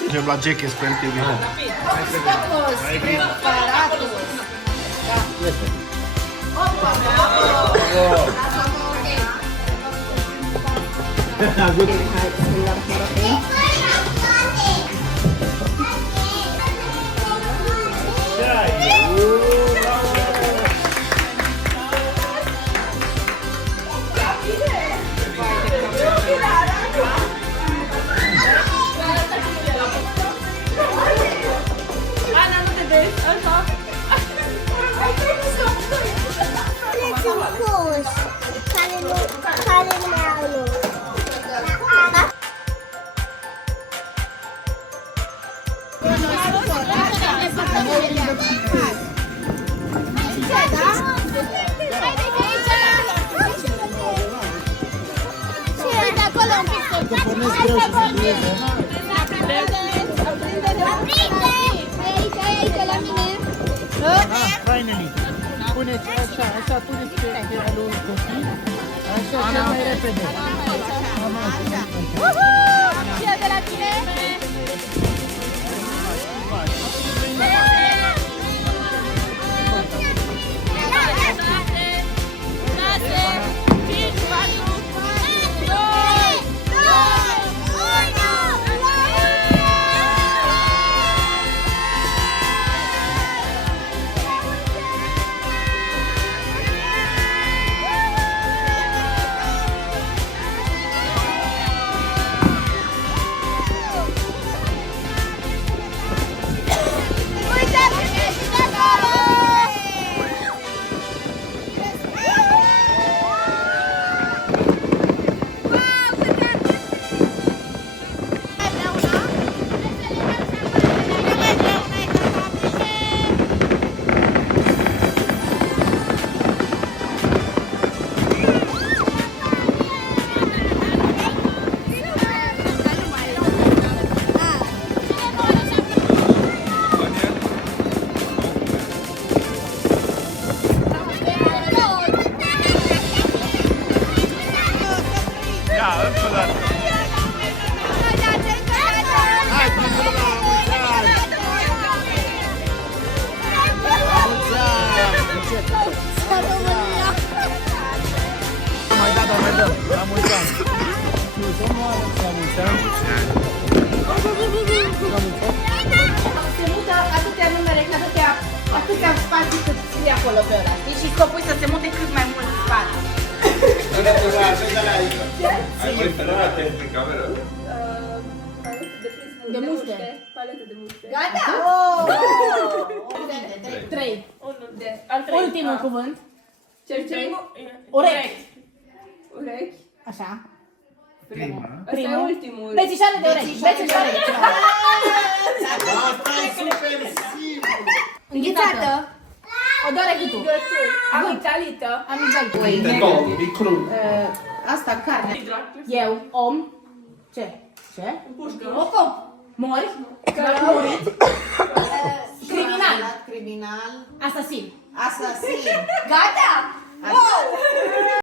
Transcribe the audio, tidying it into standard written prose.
Mergem la Jackass pe MTV. Stopos, preparatus. Opa, Ana, nu te vezi, așa. Care nu mai au loc. Finally. Puneți așa, așa, puneți pe lui copii. Așa, cel mai repede. Și de la tine? Mai dăm. La mulți ani. La mulți ani. Se mută atâtea numere, atâtea spații cât scrie acolo pe ăla, știi? Și scopul e să se mute cât mai mult spații. De muște. Paletă de muște. Gata? Trei. Ultimul cuvânt. Cercei? Urechi. Urechi. Așa. Ăsta e ultimul. Bețișoare de urechi. Bețișoare de urechi. Asta e super simplu. Înghețată. Odoare gâtul. Amigdalită. Amigdalită. Asta, carne. Eu, om. Ce? Ce? Om. Mori. Murit. Criminal. Criminal. Asasin. Asasin. Gata? Wow!